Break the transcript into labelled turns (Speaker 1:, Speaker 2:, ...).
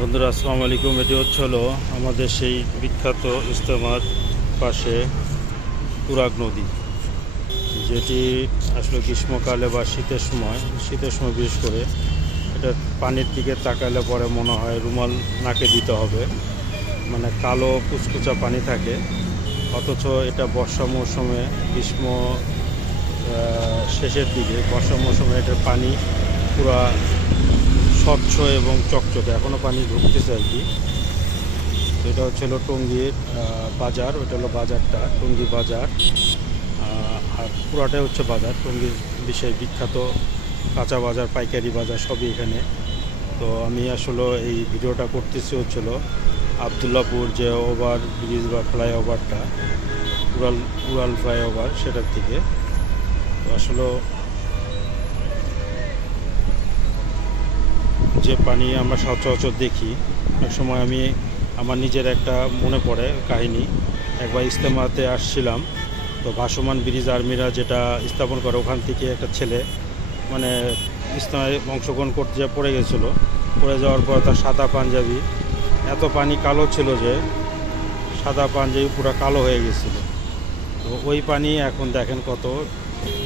Speaker 1: বন্ধুরা, আসসালামু আলাইকুম। এটি হচ্ছে হলো আমাদের সেই বিখ্যাত ইস্তেমার পাশে তুরাগ নদী, যেটি আসলে গ্রীষ্মকালে বা শীতের সময় শীতের সময় বিশেষ করে এটা পানির দিকে তাকালে পরে মনে হয় রুমাল নাকে দিতে হবে। মানে কালো কুচকুচা পানি থাকে, অথচ এটা বর্ষা মৌসুমে, গ্রীষ্ম শেষের দিকে বর্ষা মৌসুমে এটার পানি পুরা স্বচ্ছ এবং চকচকে এখনও পানি ঢুকতেছে আর কি। এটা হচ্ছে হলো টঙ্গীর বাজার, ওইটা হলো বাজারটা, টঙ্গী বাজার। আর পুরাটাই হচ্ছে বাজার, টঙ্গীর বিষয়ে বিখ্যাত কাঁচা বাজার, পাইকারি বাজার সবই এখানে। তো আমি আসলে এই ভিডিওটা করতেছি হচ্ছিল আবদুল্লাপুর যে ওভার ব্রিজ বা ফ্লাইওভারটা উড়াল উড়াল ফ্লাইওভার, সেটার থেকে তো আসলে যে পানি আমরা সচরাচর দেখি এক সময় আমি আমার নিজের একটা মনে পড়ে কাহিনী। একবার ইস্তেমাতে আসছিলাম, তো ভাসমান ব্রিজ আর্মিরা যেটা স্থাপন করে, ওখান থেকে একটা ছেলে মানে ইস্তেমায় অংশগ্রহণ করতে যা পড়ে গেছিল। পড়ে যাওয়ার পর তার সাদা পাঞ্জাবি, এত পানি কালো ছিল যে সাদা পাঞ্জাবি পুরো কালো হয়ে গেছিল। তো ওই পানি এখন দেখেন কত